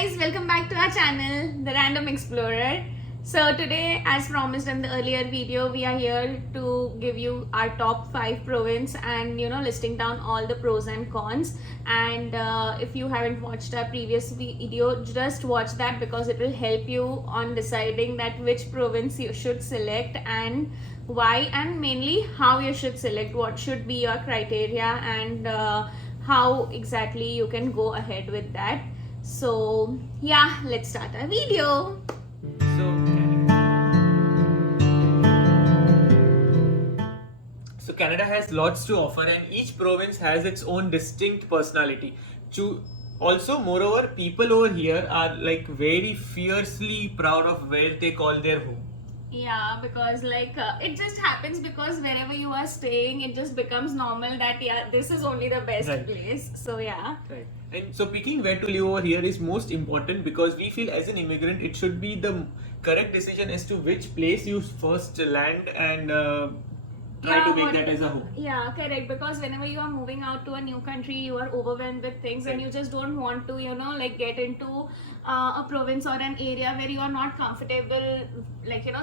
guys, welcome back to our channel, The Random Explorer. So today, as promised in the earlier video, we are here to give you our top 5 province and listing down all the pros and cons. And if you haven't watched our previous video, just watch that because it will help you on deciding that which province you should select and why, and mainly how you should select, what should be your criteria, and how exactly you can go ahead with that. So yeah, let's start our video. So Canada has lots to offer, and each province has its own distinct personality. Also, moreover, people over here are like very fiercely proud of where they call their home. Yeah, because it just happens because wherever you are staying, it just becomes normal that this is only the best place. So yeah. Right. And so picking where to live over here is most important because we feel as an immigrant, it should be the correct decision as to which place you first land and try to make that as a home. Yeah, correct. Because whenever you are moving out to a new country, you are overwhelmed with things, and you just don't want to, get into a province or an area where you are not comfortable,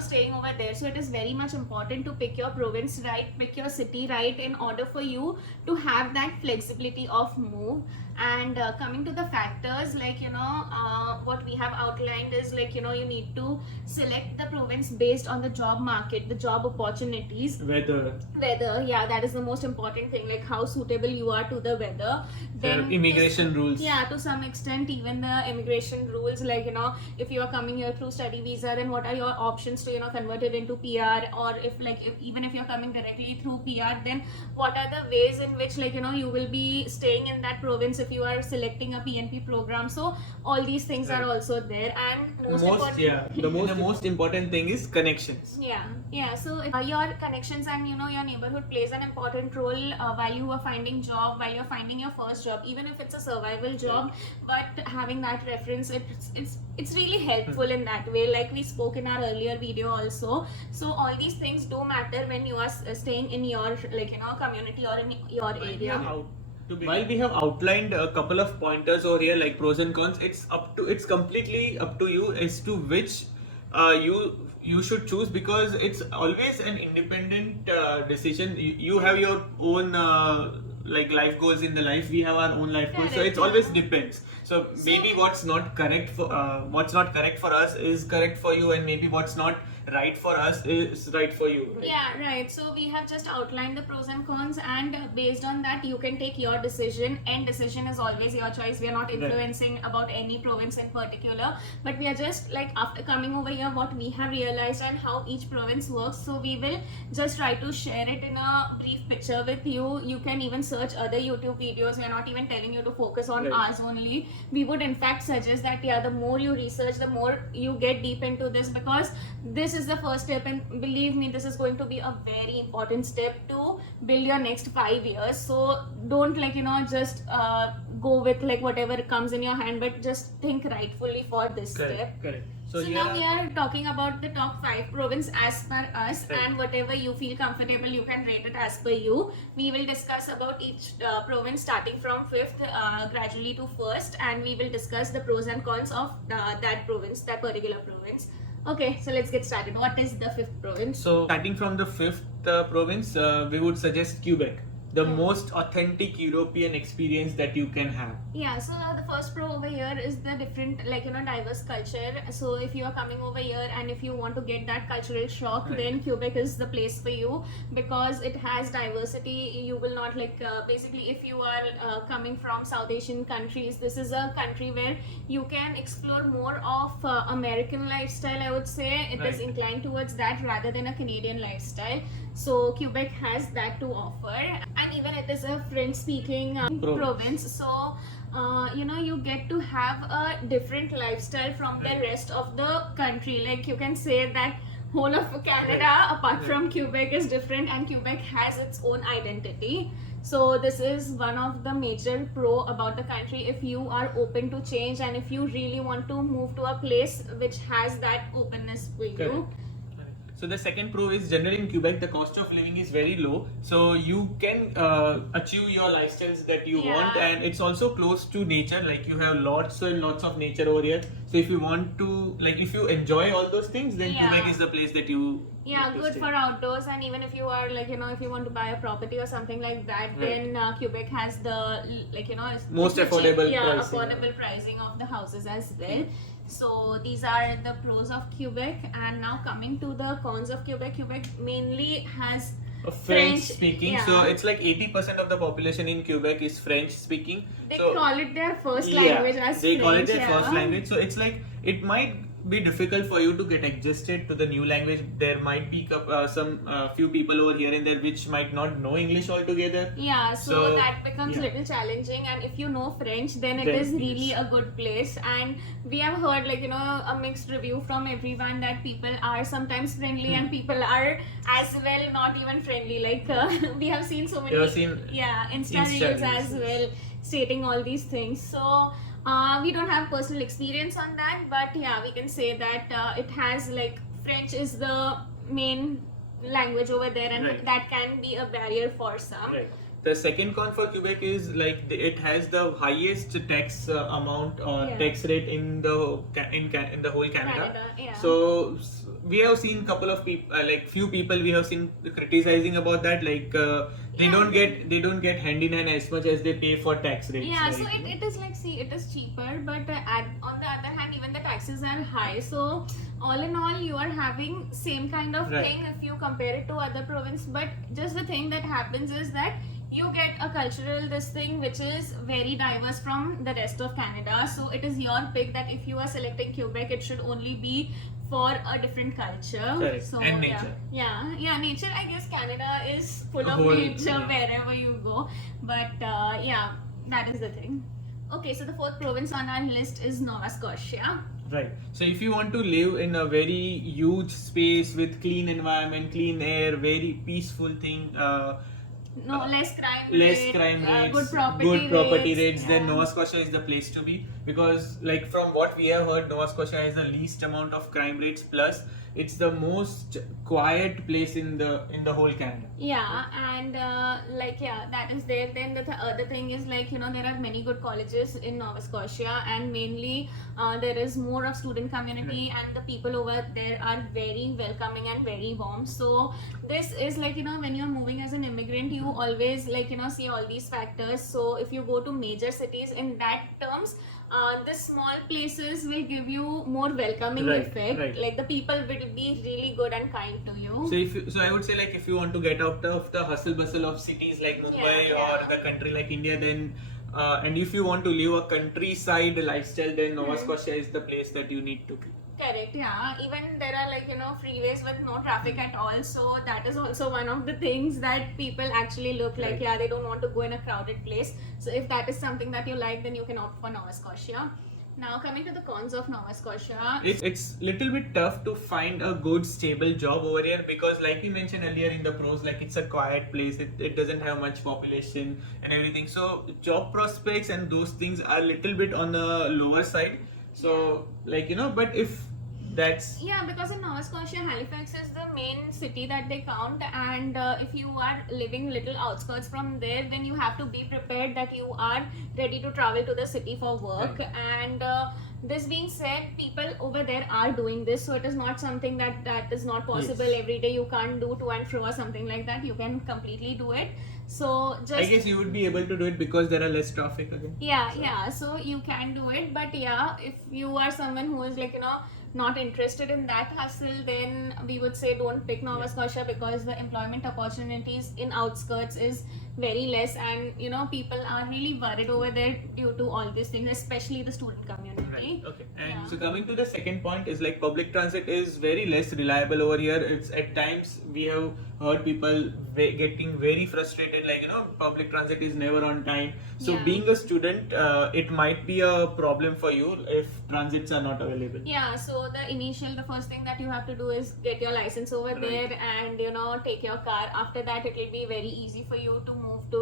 staying over there. So it is very much important to pick your province right, pick your city right, in order for you to have that flexibility of move. And coming to the factors, what we have outlined is you need to select the province based on the job market, the job opportunities, Weather, yeah, that is the most important thing, like how suitable you are to the weather. Then immigration rules. Yeah, to some extent, even the immigration rules, if you are coming here through study visa, then what are your options to convert it into PR, or even if you're coming directly through PR, then what are the ways in which you will be staying in that province if you are selecting a PNP program. So all these things are also there, and the most important thing is connections. Yeah. So your connections and your neighborhood plays an important role while you are finding job, while you're finding your first job, even if it's a survival job. But having that reference, it's really helpful in that way, like we spoke in our earlier video also. So all these things do matter when you are staying in your community or in your area. While we have outlined a couple of pointers over here, like pros and cons, it's completely up to you as to which you should choose, because it's always an independent decision. You have your own life goals in the life. We have our own life goals, so it always depends. So maybe what's not correct for us is correct for you, and maybe what's not right for us is right for you. Right? Yeah, right. So we have just outlined the pros and cons, and based on that you can take your decision. End decision is always your choice. We are not influencing about any province in particular, but we are just after coming over here, what we have realized and how each province works. So we will just try to share it in a brief picture with you. You can even search other YouTube videos. We are not even telling you to focus on ours only. We would in fact suggest that the more you research, the more you get deep into this, because this is the first step, and believe me, this is going to be a very important step to build your next 5 years. So don't just go with whatever comes in your hand, but just think rightfully for this step. Correct. So now we are talking about the top 5 province as per us, and whatever you feel comfortable, you can rate it as per you. We will discuss about each province starting from 5th gradually to 1st, and we will discuss the pros and cons of that particular province. Okay, so let's get started. What is the 5th province? So starting from the 5th province, we would suggest Quebec, the most authentic European experience that you can have. Yeah, so now the first pro over here is the different diverse culture. So if you are coming over here and if you want to get that cultural shock, then Quebec is the place for you, because it has diversity. You will not basically, if you are coming from South Asian countries, this is a country where you can explore more of American lifestyle, I would say. It is inclined towards that rather than a Canadian lifestyle. So Quebec has that to offer, and even it is a French-speaking province. So you get to have a different lifestyle from the rest of the country. You can say that whole of Canada, apart from Quebec, is different, and Quebec has its own identity. So this is one of the major pro about the country if you are open to change, and if you really want to move to a place which has that openness for you. So the second pro is generally in Quebec, the cost of living is very low. So you can achieve your lifestyles that you want, and it's also close to nature. Like you have lots and lots of nature over here. So if you want to, like, if you enjoy all those things, then Quebec is the place that you. Yeah, good for outdoors, and even if you are like, if you want to buy a property or something like that, then Quebec has the most affordable pricing. affordable pricing of the houses as well. So these are the pros of Quebec, and now coming to the cons of Quebec. Quebec mainly has French speaking, so it's like 80% of the population in Quebec is French speaking. They call it their first language as they French. Call it their first language. So it's like it might be difficult for you to get adjusted to the new language. There might be some few people over here and there which might not know English altogether. Yeah, so that becomes a little challenging, and if you know French, then it is really a good place. And we have heard a mixed review from everyone that people are sometimes friendly and people are as well not even friendly. Like we have seen so many Insta reels as well stating all these things. So we don't have personal experience on that, but yeah, we can say that it has French is the main language over there, and that can be a barrier for some. The second con for Quebec is it has the highest tax amount or tax rate in the whole Canada. So we have seen couple of people, few people we have seen criticizing about that, they don't get hand in hand as much as they pay for tax rates. Yeah, so it is it is cheaper, but on the other hand, even the taxes are high. So all in all, you are having same kind of thing if you compare it to other province. But just the thing that happens is that you get a cultural which is very diverse from the rest of Canada. So it is your pick that if you are selecting Quebec, it should only be for a different culture. Correct. So and nature. Nature. I guess Canada is full of nature wherever you go. But that is the thing. Okay, so the fourth province on our list is Nova Scotia. Right. So if you want to live in a very huge space with clean environment, clean air, very peaceful thing, less crime rates, good property rates, then Nova Scotia is the place to be, because from what we have heard, Nova Scotia has the least amount of crime rates, plus it's the most quiet place in the whole Canada. Yeah, and that is there. Then the other thing is there are many good colleges in Nova Scotia, and mainly there is more of student community, and the people over there are very welcoming and very warm. So this is when you're moving as an immigrant, you always see all these factors. So if you go to major cities in that terms, the small places will give you more welcoming effect. The people will be really good and kind to you. So I would say if you want to get out of the hustle bustle of cities like Mumbai or the country like India, then and if you want to live a countryside lifestyle, then Nova Scotia is the place that you need to be. Correct, yeah. Even there are freeways with no traffic at all. So that is also one of the things that people actually look they don't want to go in a crowded place. So if that is something that you like, then you can opt for Nova Scotia. Now coming to the cons of Nova Scotia. It's little bit tough to find a good stable job over here, because like we mentioned earlier in the pros, it's a quiet place, it doesn't have much population and everything. So job prospects and those things are little bit on the lower side. So but if that's because in Nova Scotia, Halifax is the main city that they count, and if you are living little outskirts from there, then you have to be prepared that you are ready to travel to the city for work. And this being said, people over there are doing this, so it is not something that is not possible every day. You can't do to and fro or something like that. You can completely do it. So I guess you would be able to do it because there are less traffic again. So you can do it, but if you are someone who is not interested in that hustle, then we would say don't pick Nova Scotia, because the employment opportunities in outskirts is very less, and people are really worried over there due to all these things, especially the student community. Okay. And so coming to the second point is public transit is very less reliable over here. It's at times we have heard people getting very frustrated, public transit is never on time. So being a student, it might be a problem for you if transits are not available. So the first thing that you have to do is get your license over there, and take your car. After that, it will be very easy for you to move move to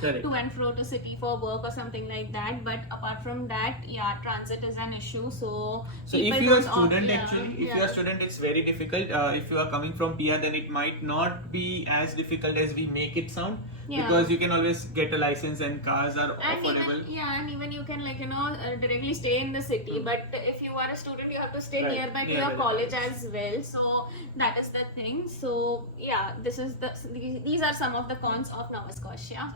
Correct. to and fro to city for work or something like that. But apart from that, yeah, transit is an issue. So So people if you are a don't opt- student, yeah, actually, if yeah. you are a student, it's very difficult. If you are coming from PR, then it might not be as difficult as we make it sound, Yeah. because you can always get a license and cars are And affordable. and even you can directly stay in the city. But if you are a student, you have to stay Right, nearby to nearby your the college college. as well. So that is the thing. So yeah, these are some of the cons of Nova Scotia.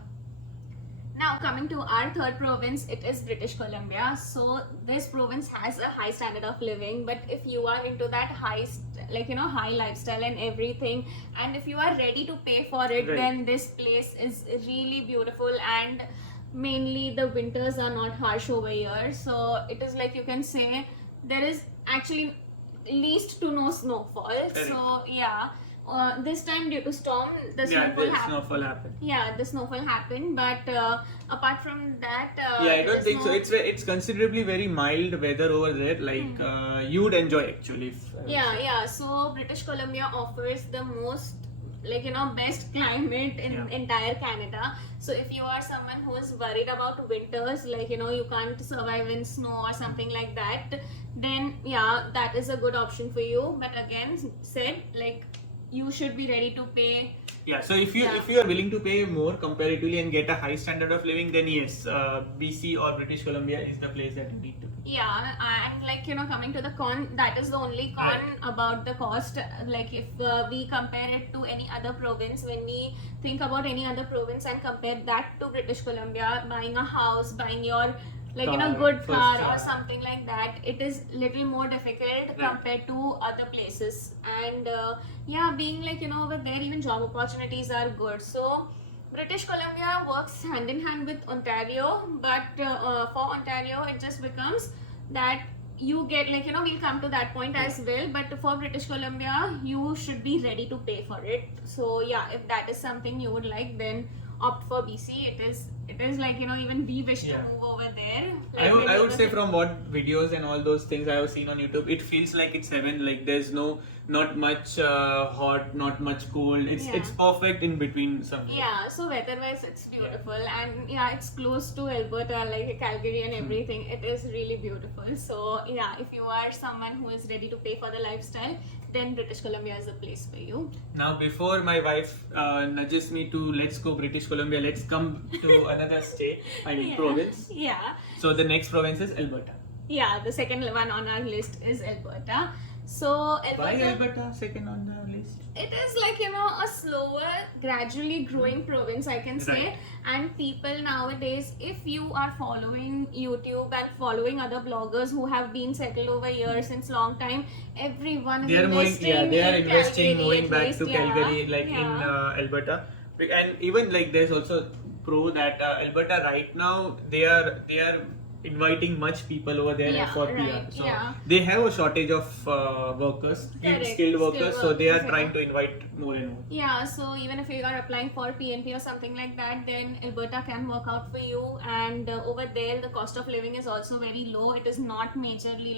Now coming to our third province, it is British Columbia. So this province has a high standard of living, but if you are into that high lifestyle and everything, and if you are ready to pay for it, Right. then this place is really beautiful. And mainly the winters are not harsh over here, so it is like you can say there is actually least to no snowfall. Correct. So yeah, this time due to storm, the snowfall the happened. snowfall happened. Yeah, the snowfall happened, but apart from that, Yeah, I don't the think so. snow- It's considerably very mild weather over there. Like you would enjoy actually. If, I would Yeah, say. yeah. So British Columbia offers the most best climate in Yeah. entire Canada. So if you are someone who is worried about winters, you can't survive in snow or something like that, then yeah, that is a good option for you. But again, said you should be ready to pay. Yeah, so if you Yeah. if you are willing to pay more comparatively and get a high standard of living, then yes, BC or British Columbia is the place that you need to be. Yeah, and coming to the con, that is the only con Right. about the cost. Like if we compare it to any other province, when we think about any other province and compare that to British Columbia, buying a house, buying your Car, good first car car. or something like that, it is little more difficult Right. compared to other places. And yeah, being over there, even job opportunities are good. So British Columbia works hand in hand with Ontario, but for Ontario, it just becomes that you get we'll come to that point as well. But for British Columbia, you should be ready to pay for it. So yeah, if that is something you would like, then opt for BC. It is even we wish Yeah. to move over there. I would say from what videos and all those things I have seen on YouTube, it feels like it's heaven. Like there's not much hot, not much cold. It's Yeah. it's perfect in between something. Yeah, so weather-wise, it's beautiful, and yeah, it's close to Alberta, like Calgary and everything. It is really beautiful. So yeah, if you are someone who is ready to pay for the lifestyle, then British Columbia is the place for you. Now, before my wife nudges me to let's go British Columbia, let's come to another state, I mean Yeah. province. Yeah, So the next province is Alberta. yeah. The second one on our list is Alberta. So Why Alberta second on the list? it is a slower, gradually growing province, I can say. Right. And people nowadays, if you are following YouTube and following other bloggers who have been settled over here since long time, everyone is They are moving. investing. Yeah, they are in investing, Calgary moving at back least, to yeah. Calgary, like in Yeah. Alberta. And even like there's also pro that Alberta right now they are inviting much people over there Yeah, for PR. right, So yeah. they have a shortage of workers, Correct, skilled workers. So they are workers, trying yeah. to invite more and more. Yeah, so even if you are applying for PNP or something like that, then Alberta can work out for you. And over there, the cost of living is also very low. It is not majorly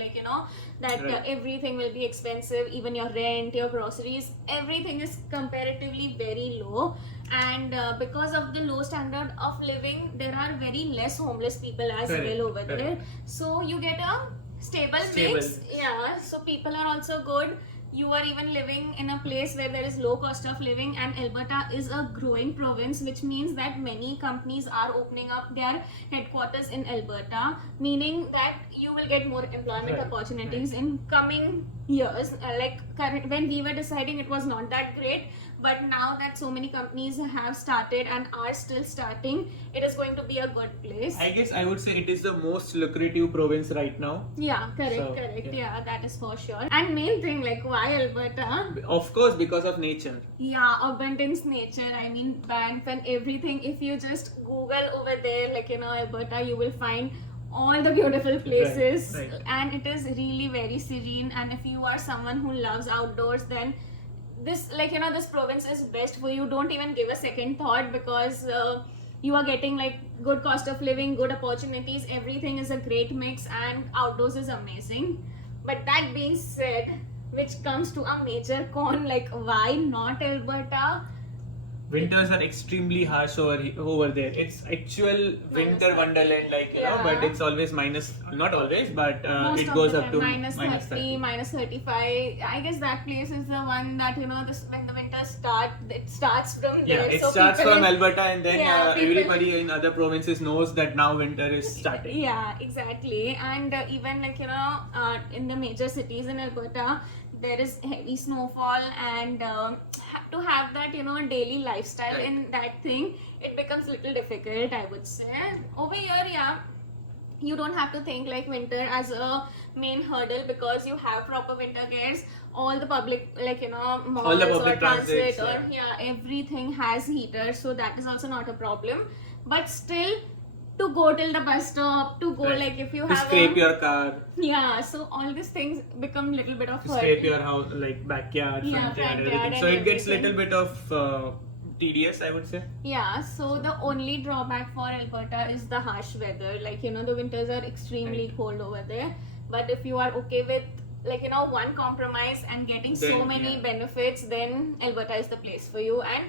that Right. everything will be expensive. Even your rent, your groceries, everything is comparatively very low. And because of the low standard of living, there are very less homeless people as Correct, well over correct. there. So you get a stable Stable. mix. Yeah, so people are also good. You are even living in a place where there is low cost of living, and Alberta is a growing province, which means that many companies are opening up their headquarters in Alberta, meaning that you will get more employment Right, opportunities in coming years. When we were deciding, it was not that great, but now that so many companies have started and are still starting, it is going to be a good place. I guess I would say it is the most lucrative province right now. Yeah, correct, So, correct. yeah. Yeah, that is for sure. And main thing, why Alberta? Of course, because of nature. Yeah, abundance, nature. I mean, banks and everything. If you just Google over there, Alberta, you will find all the beautiful places, right. and it is really very serene. And if you are someone who loves outdoors, then this this province is best for you. Don't even give a second thought, because you are getting good cost of living, good opportunities, everything is a great mix, and outdoors is amazing. But that being said, which comes to a major con, why not Alberta? Winters are extremely harsh over there. It's actual winter wonderland, like but it's always minus. Not always, but Most it of goes the up time, to minus minus 30, minus 35. I guess that place is the one that this, when the winter it starts from Yeah, there. it So starts people from in- Alberta, and then Yeah, people- everybody in other provinces knows that now winter is starting. Yeah, exactly. And even in the major cities in Alberta, there is heavy snowfall, and to have that daily lifestyle Right. in that thing, it becomes little difficult, I would say. Over here, yeah, you don't have to think like winter as a main hurdle because you have proper winter gears. All the public malls All the or public transit transits, or everything has heaters, so that is also not a problem. But still, to go till the bus stop, to go Right. like if you To have scrape your car, yeah, so all these things become little bit of to hurt. scrape your house, like backyard, Yeah, front yard, front everything. yard So and it gets everything. little bit of tedious, I would say. Yeah, so the only drawback for Alberta is the harsh weather. The winters are extremely Right. cold over there. But if you are okay with one compromise and getting so Then, many yeah. benefits, then Alberta is the place for you. And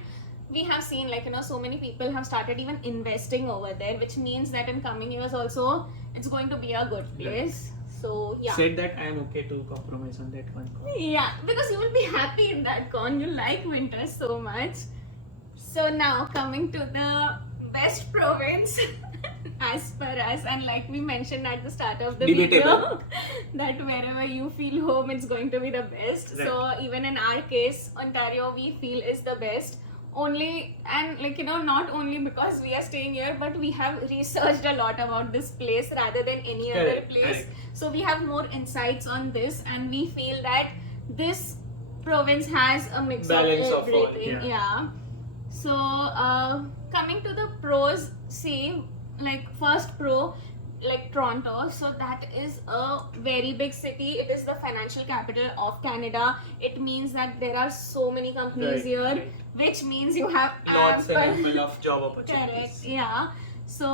we have seen so many people have started even investing over there, which means that in coming years also it's going to be a good place. So yeah. Said that I am okay to compromise on that one. Yeah, because you will be happy in that con. You like winter so much. So now coming to the best province as per us, and like we mentioned at the start of the Debatable. video, that wherever you feel home, it's going to be the best. Right. So even in our case, Ontario we feel is the best. Only and not only because we are staying here, but we have researched a lot about this place rather than any other Correct, place. correct. So we have more insights on this, and we feel that this province has a mix Balance of of all, everything. yeah. So coming to the pros, see, like first pro, like Toronto, so that is a very big city. It is the financial capital of Canada. It means that there are so many companies Right, here, right. which means you have Lots and ample- ample of job Correct. opportunities. Yeah. So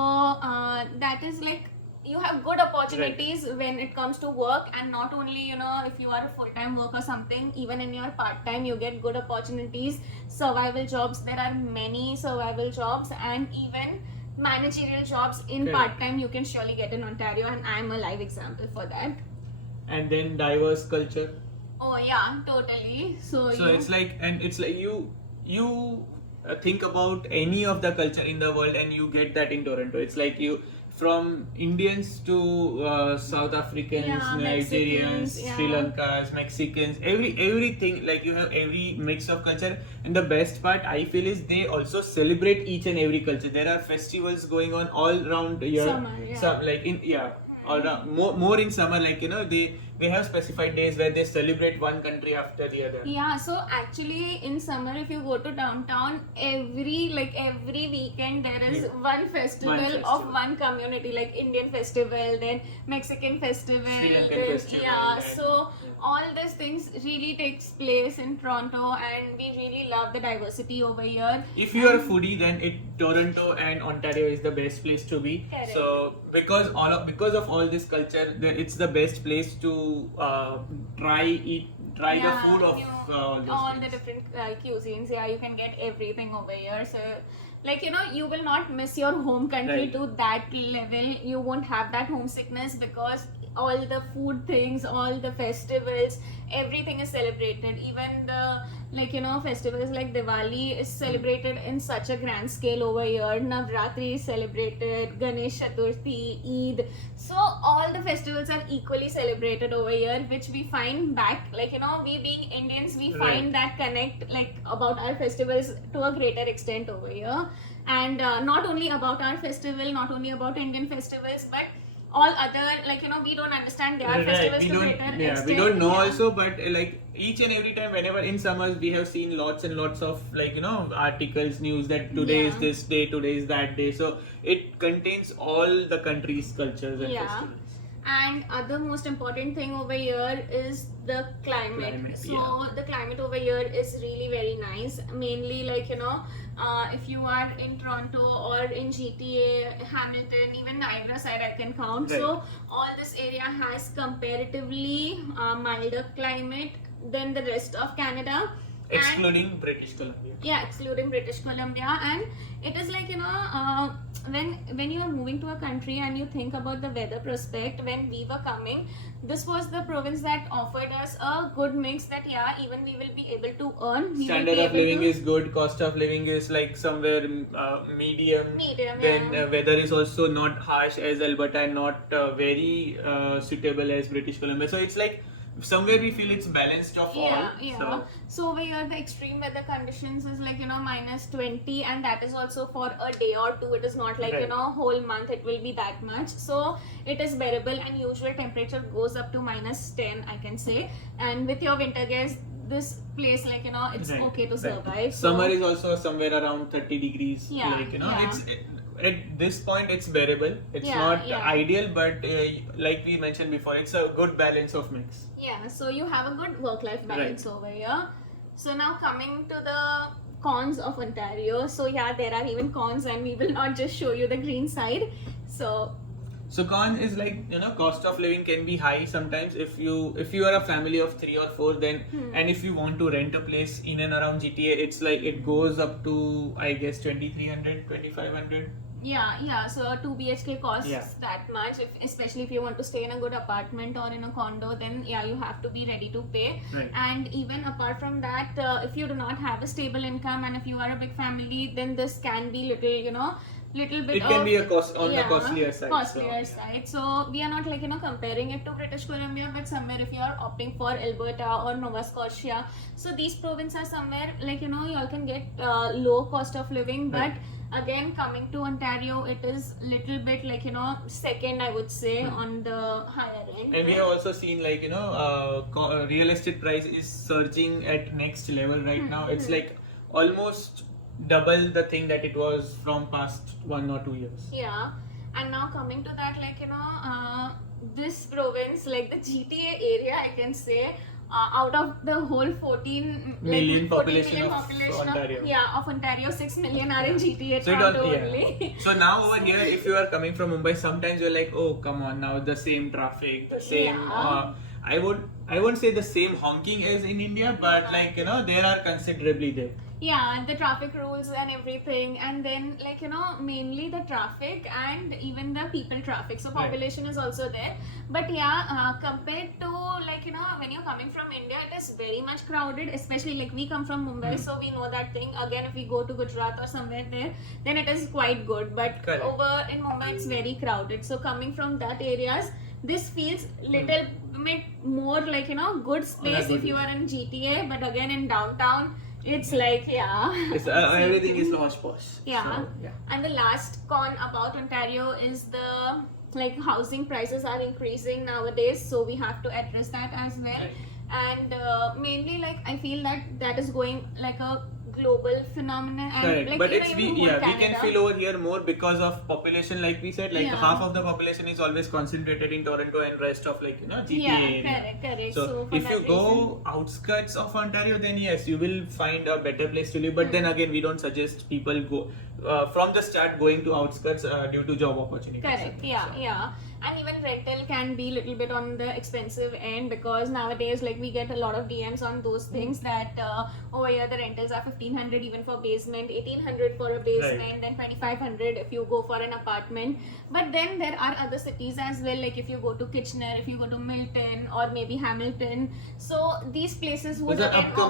that is like you have good opportunities when it comes to work, and not only if you are a full-time work or something, even in your part-time you get good opportunities, survival jobs. There are many survival jobs, and even managerial jobs in Correct. part-time you can surely get in Ontario, and I'm a live example for that. And then diverse culture. Oh yeah, totally. So It's like you think about any of the culture in the world and you get that in Toronto. It's like you from Indians to South Africans, Yeah, Nigerians, Mexicans, yeah. Sri Lankans, Mexicans, everything, like you have every mix of culture. And the best part I feel is they also celebrate each and every culture. There are festivals going on all around here. Summer, yeah. Some like all around, more in summer, like they have specified days where they celebrate one country after the other. Yeah, so actually in summer if you go to downtown, every weekend there is one festival festival. of one community, like Indian festival, then Mexican festival, Sri Lankan then, festival, yeah, and- so all these things really takes place in Toronto, and we really love the diversity over here. If you are a foodie, then Toronto and Ontario is the best place to be. Correct. So because of all this culture, it's the best place to try the food of all those all things. the different cuisines. Yeah, you can get everything over here. So you will not miss your home country Right. to that level. You won't have that homesickness because all the food things, all the festivals, everything is celebrated. Even the festivals like Diwali is celebrated in such a grand scale over here. Navratri is celebrated, Ganesh Chaturthi, Eid. So all the festivals are equally celebrated over here, which we find back, we being Indians, we Right. find that connect about our festivals to a greater extent over here. And not only about our festival, not only about Indian festivals, but all other we don't understand their Right, festivals we to don't, greater yeah, extent. we don't know Yeah. also, but like each and every time, whenever in summers, we have seen lots and lots of articles, news that today is Yeah. this day, today is that day. So it contains all the country's cultures and Yeah. festivals. And other most important thing over here is the climate. So yeah. the climate over here is really very nice. Mainly if you are in Toronto or in GTA, Hamilton, even Niagara side I can count. Right. So all this area has comparatively milder climate than the rest of Canada. Excluding British Columbia. Yeah, excluding British Columbia. And it is like, when you are moving to a country and you think about the weather prospect, when we were coming, this was the province that offered us a good mix that even we will be able to earn. Standard of living is good, cost of living is like somewhere medium. Then weather is also not harsh as Alberta and not very suitable as British Columbia. So it's like somewhere we feel it's balanced of all. So over here the extreme weather conditions is like -20, and that is also for a day or two. It is not like whole month it will be that much. So it is bearable, and usual temperature goes up to -10, I can say. And with your winter gears, this place it's okay to survive. Summer is also somewhere around 30 degrees. It's at this point it's bearable. It's not ideal, but like we mentioned before, it's a good balance of mix. So you have a good work-life balance over here. So now coming to the cons of Ontario. So there are even cons, and we will not just show you the green side. So con is like cost of living can be high sometimes if you are a family of 3 or 4, then and if you want to rent a place in and around GTA, it's like it goes up to I guess 2,300, 2,500. So a 2 BHK costs that much, especially if you want to stay in a good apartment or in a condo, then you have to be ready to pay. And even apart from that, if you do not have a stable income and if you are a big family, then this can be little bit it can be a cost on the costlier side. So we are not like comparing it to British Columbia, but somewhere if you are opting for Alberta or Nova Scotia, so these provinces are somewhere like you all can get low cost of living, but again coming to Ontario, it is little bit like second, I would say, on the higher end. And we have also seen like real estate price is surging at next level right now. It's like almost double the thing that it was from past 1 or 2 years. And now coming to that, like this province, like the GTA area, I can say, out of the whole 14 million population of Ontario. Of Ontario, 6 million are in GTA town only. So now over here, if you are coming from Mumbai, sometimes you're like, oh come on, now the same traffic, the same I won't say the same honking as in India, but like there are considerably there. The traffic rules and everything, and then like mainly the traffic and even the people traffic. So population is also there, but compared to like when you're coming from India, it is very much crowded. Especially like we come from Mumbai, so we know that thing. Again, if we go to Gujarat or somewhere there, then it is quite good. But over in Mumbai, it's very crowded. So coming from that areas, this feels little bit more like good space if you are in GTA. But again in downtown, it's like it's, everything is posh. And the last con about Ontario is the like housing prices are increasing nowadays, so we have to address that as well. And mainly like I feel that is going like a global phenomenon, and like, but it's we can feel over here more because of population, like we said, like half of the population is always concentrated in Toronto and rest of like GTA. Correct. So if you go outskirts of Ontario, then yes, you will find a better place to live, but then again we don't suggest people go from the start going to outskirts due to job opportunities. And even rental can be little bit on the expensive end, because nowadays like we get a lot of DMs on those things that over here the rentals are 1,500 even for basement, 1,800 for a basement, then 2,500 if you go for an apartment. But then there are other cities as well, like if you go to Kitchener, if you go to Milton or maybe Hamilton, so these places would offer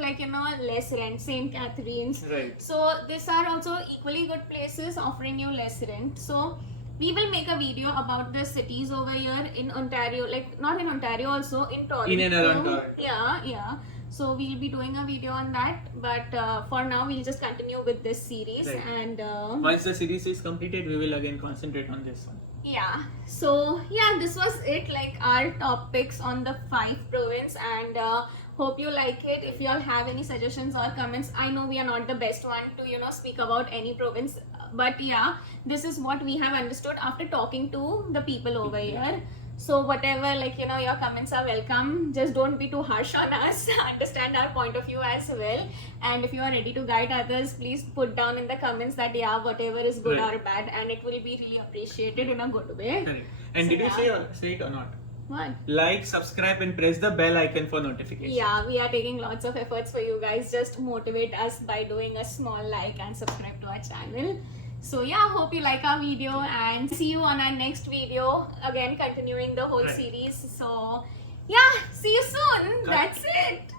like less rent. St. Catharines, so these are also equally good places offering you less rent. So we will make a video about the cities over here in Ontario, like not in Ontario, also in Toronto. In and around Toronto. So we'll be doing a video on that, but for now we'll just continue with this series. And once the series is completed, we will again concentrate on this one. So this was it, like our top picks on the 5 province, and hope you like it. If you all have any suggestions or comments, I know we are not the best one to speak about any province, but this is what we have understood after talking to the people over here. So whatever, like your comments are welcome. Just don't be too harsh on us. Understand our point of view as well. And if you are ready to guide others, please put down in the comments that whatever is good or bad, and it will be really appreciated in a good way. And did you say it or not? What? Like, subscribe, and press the bell icon for notifications. Yeah, we are taking lots of efforts for you guys. Just motivate us by doing a small like and subscribe to our channel. So yeah, hope you like our video and see you on our next video. Again, continuing the whole Right. series. So yeah, see you soon. That's it.